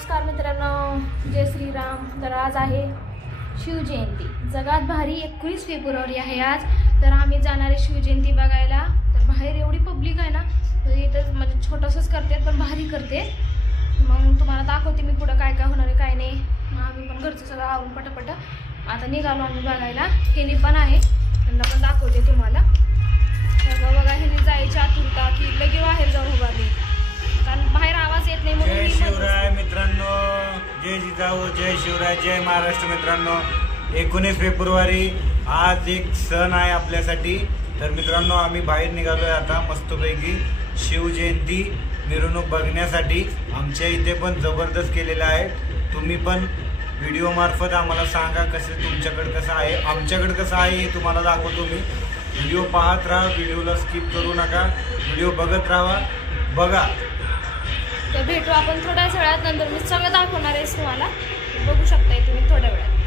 नमस्कार मित्रांनो, जय श्रीराम। तर आज आहे शिवजयंती, जगात भारी 21 फेब्रुवारी आहे आज। तर आम्ही जाणार आहे शिवजयंती बघायला। तर बाहेर एवढी पब्लिक आहे ना, तर इथं म्हणजे छोटंसंच करते पण भारी करते। मग तुम्हाला दाखवते मी पुढं काय काय होणार आहे काय नाही। मग आम्ही पण घरचं सगळं आवरून पटापट आता निघालो आम्ही बघायला। हेनी पण आहे, त्यांना पण दाखवते तुम्हाला। तर बघा, हेनी जायची आतुरता की लगे बाहेर जाऊन उभारली, कारण बाहेर आवाज येत नाही म्हणून। जय शिवराय मित्रांनो, जय जिजाऊ, जय शिवराय, जय महाराष्ट्र मित्रांनो। 19 फेब्रुवारी आज एक सण आहे आपल्यासाठी। तर मित्रांनो, आम्ही बाहेर निघालोय आता मस्तपैकी शिवजयंती मिरवणूक बघण्यासाठी। आमच्या इथे पण जबरदस्त केलेलं आहे। तुम्ही पण व्हिडिओ मार्फत आम्हाला सांगा कसं तुमच्याकडे कसं आहे, आमच्याकडे कसं आहे हे तुम्हाला दाखवतो मी। व्हिडिओ पाहत राहा, व्हिडिओला स्किप करू नका, व्हिडिओ बघत राहा, बघा। तर भेटू आपण थोड्याच वेळात, नंतर मी सगळं दाखवणार आहे तुम्हाला, बघू शकताय तुम्ही थोड्या वेळात।